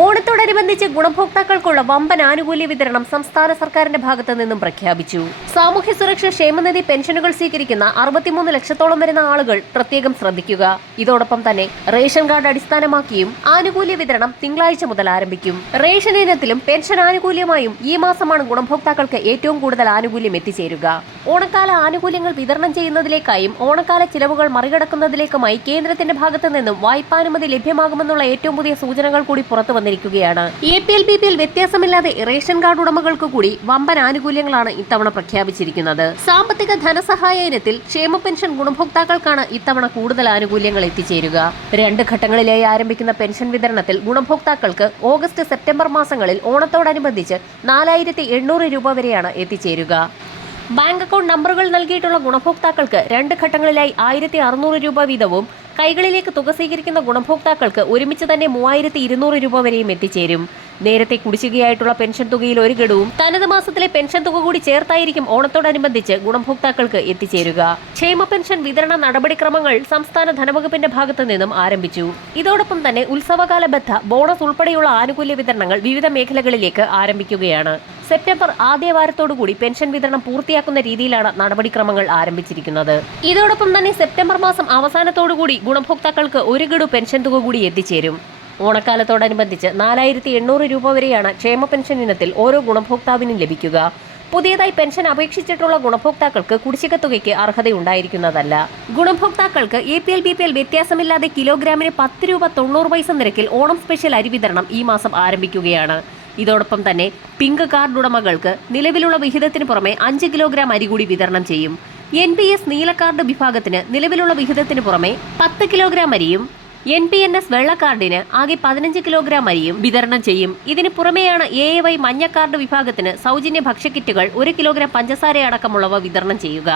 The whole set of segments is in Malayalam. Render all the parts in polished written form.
ഓണത്തോടനുബന്ധിച്ച് ഗുണഭോക്താക്കൾക്കുള്ള വമ്പൻ ആനുകൂല്യ വിതരണം സംസ്ഥാന സർക്കാരിന്റെ ഭാഗത്തു നിന്നും പ്രഖ്യാപിച്ചു. സാമൂഹ്യ സുരക്ഷാ ക്ഷേമനിധി പെൻഷനുകൾ സ്വീകരിക്കുന്ന 63 ലക്ഷത്തോളം വരുന്ന ആളുകൾ പ്രത്യേകം ശ്രദ്ധിക്കുക. ഇതോടൊപ്പം തന്നെ റേഷൻ കാർഡ് അടിസ്ഥാനമാക്കിയും ആനുകൂല്യ വിതരണം തിങ്കളാഴ്ച മുതൽ ആരംഭിക്കും. റേഷൻ ഇനത്തിലും പെൻഷൻ ആനുകൂല്യമായും ഈ മാസമാണ് ഗുണഭോക്താക്കൾക്ക് ഏറ്റവും കൂടുതൽ ആനുകൂല്യം എത്തിച്ചേരുക. ഓണക്കാല ആനുകൂല്യങ്ങൾ വിതരണം ചെയ്യുന്നതിലേക്കായും ഓണക്കാല ചിലവുകൾ മറികടക്കുന്നതിലേക്കുമായി കേന്ദ്രത്തിന്റെ ഭാഗത്തു നിന്നും വായ്പാനുമതി ലഭ്യമാകുമെന്നുള്ള ഏറ്റവും പുതിയ സൂചനകൾ കൂടി പുറത്തു വന്നിരിക്കുകയാണ്. APL BPL വ്യത്യാസമില്ലാതെ റേഷൻ കാർഡ് ഉടമകൾക്ക് കൂടി വമ്പൻ ആനുകൂല്യങ്ങളാണ് ഇത്തവണ പ്രഖ്യാപിച്ചിരിക്കുന്നത്. സാമ്പത്തിക ധനസഹായ ഇനത്തിൽ ക്ഷേമ പെൻഷൻ ഗുണഭോക്താക്കൾക്കാണ് ഇത്തവണ കൂടുതൽ ആനുകൂല്യങ്ങൾ എത്തിച്ചേരുക. 2 ഘട്ടങ്ങളിലായി ആരംഭിക്കുന്ന പെൻഷൻ വിതരണത്തിൽ ഗുണഭോക്താക്കൾക്ക് ഓഗസ്റ്റ് സെപ്റ്റംബർ മാസങ്ങളിൽ ഓണത്തോടനുബന്ധിച്ച് 4800 രൂപ വരെയാണ് എത്തിച്ചേരുക. ബാങ്ക് അക്കൗണ്ട് നമ്പറുകൾ നൽകിയിട്ടുള്ള ഗുണഭോക്താക്കൾക്ക് 2 ഘട്ടങ്ങളിലായി 1600 രൂപ വീതവും കൈകളിലേക്ക് തുക സ്വീകരിക്കുന്ന ഗുണഭോക്താക്കൾക്ക് ഒരുമിച്ച് തന്നെ 3200 രൂപ വരെയും എത്തിച്ചേരും. നേരത്തെ കുടിശ്ശികയായിട്ടുള്ള പെൻഷൻ തുകയിൽ ഒരു ഗഡുവും തനത് മാസത്തിലെ പെൻഷൻ തുക കൂടി ചേർത്തായിരിക്കും ഓണത്തോടനുബന്ധിച്ച് ഗുണഭോക്താക്കൾക്ക് എത്തിച്ചേരുക. ക്ഷേമ പെൻഷൻ വിതരണ നടപടിക്രമങ്ങൾ സംസ്ഥാന ധനവകുപ്പിന്റെ ഭാഗത്തു നിന്നും ആരംഭിച്ചു. ഇതോടൊപ്പം തന്നെ ഉത്സവകാല ബദ്ധ ബോണസ് ഉൾപ്പെടെയുള്ള ആനുകൂല്യ വിതരണങ്ങൾ വിവിധ മേഖലകളിലേക്ക് ആരംഭിക്കുകയാണ്. സെപ്റ്റംബർ ആദ്യവാരത്തോടുകൂടി പെൻഷൻ വിതരണം പൂർത്തിയാക്കുന്ന രീതിയിലാണ് നടപടിക്രമങ്ങൾ ആരംഭിച്ചിരിക്കുന്നത്. ഇതോടൊപ്പം തന്നെ സെപ്റ്റംബർ മാസം അവസാനത്തോടുകൂടി ഗുണഭോക്താക്കൾക്ക് ഒരു ഗഡു പെൻഷൻ തുക കൂടി എത്തിച്ചേരും. ഓണക്കാലത്തോടനുബന്ധിച്ച് 4800 രൂപ വരെയാണ് ക്ഷേമ പെൻഷൻ ഇനത്തിൽ ഓരോ ഗുണഭോക്താവിനും ലഭിക്കുക. പുതിയതായി പെൻഷൻ അപേക്ഷിച്ചിട്ടുള്ള ഗുണഭോക്താക്കൾക്ക് കുടിശ്ശിക തുകയ്ക്ക് അർഹതയുണ്ടായിരിക്കുന്നതല്ല. ഗുണഭോക്താക്കൾക്ക് APL BPL വ്യത്യാസമില്ലാതെ കിലോഗ്രാമിന് 10 രൂപ 90 പൈസ നിരക്കിൽ ഓണം സ്പെഷ്യൽ അരി വിതരണം ഈ മാസം ആരംഭിക്കുകയാണ്. ഇതോടൊപ്പം തന്നെ പിങ്ക് കാർഡ് ഉടമകൾക്ക് നിലവിലുള്ള വിഹിതത്തിന് പുറമെ 5 കിലോഗ്രാം അരി കൂടി വിതരണം ചെയ്യും. NPS നീല കാർഡ് വിഭാഗത്തിന് നിലവിലുള്ള വിഹിതത്തിന് പുറമെ 10 കിലോഗ്രാം അരിയും NPNS വെള്ള കാർഡിന് ആകെ 15 കിലോഗ്രാം അരിയും വിതരണം ചെയ്യും. ഇതിന് പുറമെയാണ് AAY മഞ്ഞ കാർഡ് വിഭാഗത്തിന് സൗജന്യ ഭക്ഷ്യക്കിറ്റുകൾ 1 കിലോഗ്രാം പഞ്ചസാര അടക്കമുള്ളവ വിതരണം ചെയ്യുക.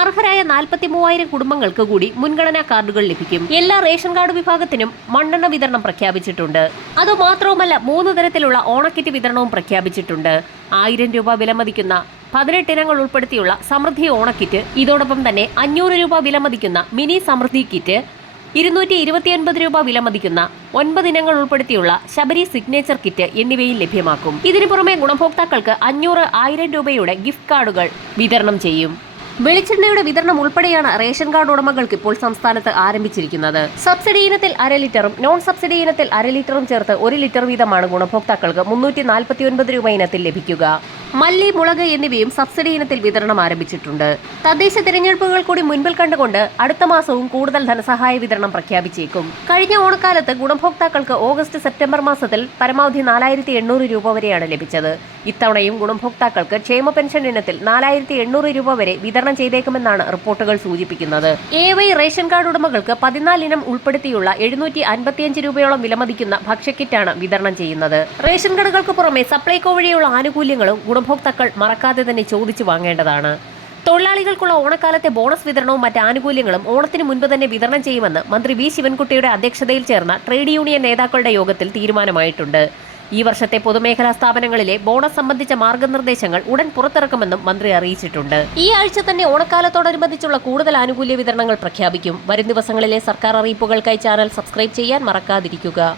അർഹരായ 43,000 കുടുംബങ്ങൾക്ക് കൂടി മുൻഗണനാ കാർഡുകൾ ലഭിക്കും. എല്ലാ റേഷൻ കാർഡ് വിഭാഗത്തിനും മണ്ണെണ്ണ വിതരണം പ്രഖ്യാപിച്ചിട്ടുണ്ട്. അതുമാത്രവുമല്ല 3 തരത്തിലുള്ള ഓണക്കിറ്റ് വിതരണവും പ്രഖ്യാപിച്ചിട്ടുണ്ട്. 1000 രൂപ വിലമതിക്കുന്ന 18 ഇനങ്ങൾ ഉൾപ്പെടുത്തിയുള്ള സമൃദ്ധി ഓണക്കിറ്റ്, ഇതോടൊപ്പം തന്നെ 500 രൂപ വിലമതിക്കുന്ന മിനി സമൃദ്ധി കിറ്റ്, 229 രൂപ വിലമതിക്കുന്ന 9 ഇനങ്ങൾ ഉൾപ്പെടുത്തിയുള്ള ശബരി സിഗ്നേച്ചർ കിറ്റ് എന്നിവയും ലഭ്യമാക്കും. ഇതിനു പുറമെ ഗുണഭോക്താക്കൾക്ക് 500, 1000 രൂപയുടെ ഗിഫ്റ്റ് കാർഡുകൾ വിതരണം ചെയ്യും. വെളിച്ചെണ്ണയുടെ വിതരണം ഉൾപ്പെടെയാണ് റേഷൻ കാർഡ് ഉടമകൾക്ക് ഇപ്പോൾ സംസ്ഥാനത്ത് ആരംഭിച്ചിരിക്കുന്നത്. സബ്സിഡി ഇനത്തിൽ 1/2 ലിറ്ററും നോൺ സബ്സിഡി ഇനത്തിൽ 1/2 ലിറ്ററും ചേർത്ത് 1 ലിറ്റർ വീതമാണ് ഗുണഭോക്താക്കൾക്ക് 349 രൂപ ഇനത്തിൽ ലഭിക്കുക. മല്ലി, മുളക് എന്നിവയും സബ്സിഡി ഇനത്തിൽ വിതരണം ആരംഭിച്ചിട്ടുണ്ട്. തദ്ദേശ തിരഞ്ഞെടുപ്പുകൾ കൂടി മുൻപിൽ കണ്ടുകൊണ്ട് അടുത്ത മാസവും കൂടുതൽ ധനസഹായ വിതരണം പ്രഖ്യാപിച്ചേക്കും. കഴിഞ്ഞ ഓണക്കാലത്ത് ഗുണഭോക്താക്കൾക്ക് ഓഗസ്റ്റ് സെപ്റ്റംബർ മാസത്തിൽ പരമാവധി 4800 രൂപ വരെയാണ് ലഭിച്ചത്. ഇത്തവണയും ഗുണഭോക്താക്കൾക്ക് ക്ഷേമ പെൻഷൻ ഇനത്തിൽ 4800 രൂപ വരെ വിതരണം ചെയ്തേക്കുമെന്നാണ് റിപ്പോർട്ടുകൾ സൂചിപ്പിക്കുന്നത്. AAY റേഷൻ കാർഡ് ഉടമകൾക്ക് 14 ഇനം ഉൾപ്പെടുത്തിയുള്ള 755 രൂപയോളം വിലമതിക്കുന്ന ഭക്ഷ്യക്കിറ്റാണ് വിതരണം ചെയ്യുന്നത്. റേഷൻ കടകൾക്ക് പുറമെ സപ്ലൈകോ വഴിയുള്ള ആനുകൂല്യങ്ങളും ഗുണഭോക്താക്കൾ മറക്കാതെ തന്നെ ചോദിച്ചു വാങ്ങേണ്ടതാണ്. തൊഴിലാളികൾക്കുള്ള ഓണക്കാലത്തെ ബോണസ് വിതരണവും മറ്റ് ആനുകൂല്യങ്ങളും ഓണത്തിന് മുൻപ് തന്നെ വിതരണം ചെയ്യുമെന്ന് മന്ത്രി V ശിവൻകുട്ടിയുടെ അധ്യക്ഷതയിൽ ചേർന്ന ട്രേഡ് യൂണിയൻ നേതാക്കളുടെ യോഗത്തിൽ തീരുമാനമായിട്ടുണ്ട്. ഈ വർഷത്തെ പൊതുമേഖലാ സ്ഥാപനങ്ങളിലെ ബോണസ് സംബന്ധിച്ച മാർഗനിർദ്ദേശങ്ങൾ ഉടൻ പുറത്തിറക്കുമെന്നും മന്ത്രി അറിയിച്ചിട്ടുണ്ട്. ഈ ആഴ്ച തന്നെ ഓണക്കാലത്തോടനുബന്ധിച്ചുള്ള കൂടുതൽ ആനുകൂല്യ വിതരണങ്ങൾ പ്രഖ്യാപിക്കും. വരും ദിവസങ്ങളിലെ സർക്കാർ അറിയിപ്പുകൾക്കായി ചാനൽ സബ്സ്ക്രൈബ് ചെയ്യാൻ മറക്കാതിരിക്കുക.